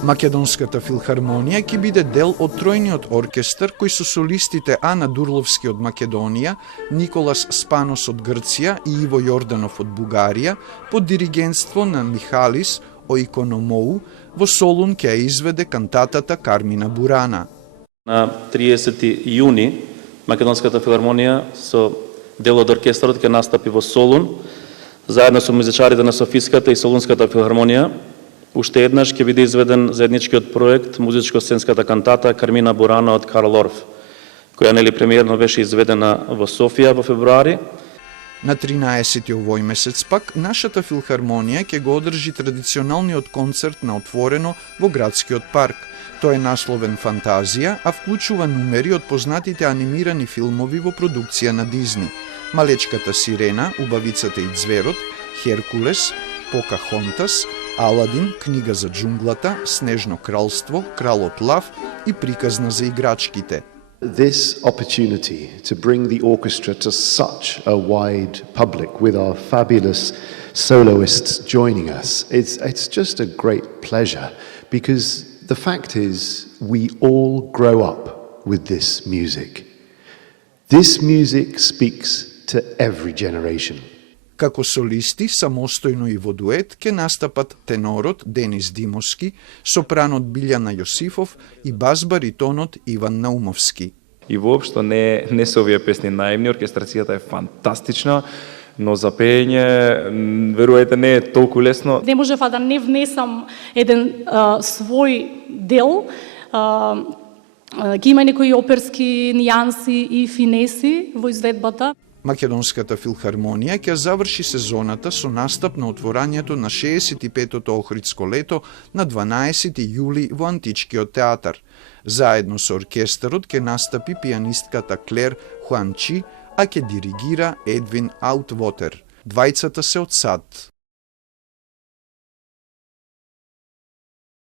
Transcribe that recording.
Македонската филхармонија ќе биде дел од тројниот оркестар кој со солистите Ана Дурловски од Македонија, Николас Спанос од Грција и Иво Јорданов од Бугарија под диригентство на Михалис Оикономоу во Солун ќе ја изведе кантатата Кармина Бурана. На 30 јуни Македонската филхармонија со дел од оркестарот ќе настапи во Солун заедно со музичарите на Софиската и Солунската филхармонија. Уште еднаш ќе биде изведен заедничкиот проект музичко-сценската кантата Кармина Бурана од Карл Орф, која премиерно беше изведена во Софија во февруари. На 13 овој месец пак нашата филхармонија ќе го одржи традиционалниот концерт на отворено во градскиот парк. Тој е насловен Фантазија, а вклучува numери од познатите анимирани филмови во продукција на Дизни: Малечката сирена, Убавицата и ѕверот, Херкулес, Покахонтас, Аладин, Книга за џунглата, Снежно кралство, Кралот Лав и Приказна за играчките. This opportunity to bring the orchestra to such a wide public with our fabulous soloists joining us, it's just a great pleasure, because the fact is we all grow up with this music. This music speaks to every generation. Како солисти, самостојно и во дует, ќе настапат тенорот Денис Димовски, сопранот Билјана Јосифов и бас-баритонот Иван Наумовски. И воопшто не се овие песни наивни, оркестрацијата е фантастична, но за пеење, веруете, не е толку лесно. Не можева да не внесам еден свој дел, ќе има некои оперски нијанси и финеси во изведбата. Македонската филхармонија ќе заврши сезоната со настап на отворањето на 65-тото Охридско лето на 12 јули во Античкиот театар. Заедно со оркестарот ќе настапи пијанистката Клер Хуанчи, а ќе диригира Едвин Аутвотер. Двајцата се од САД.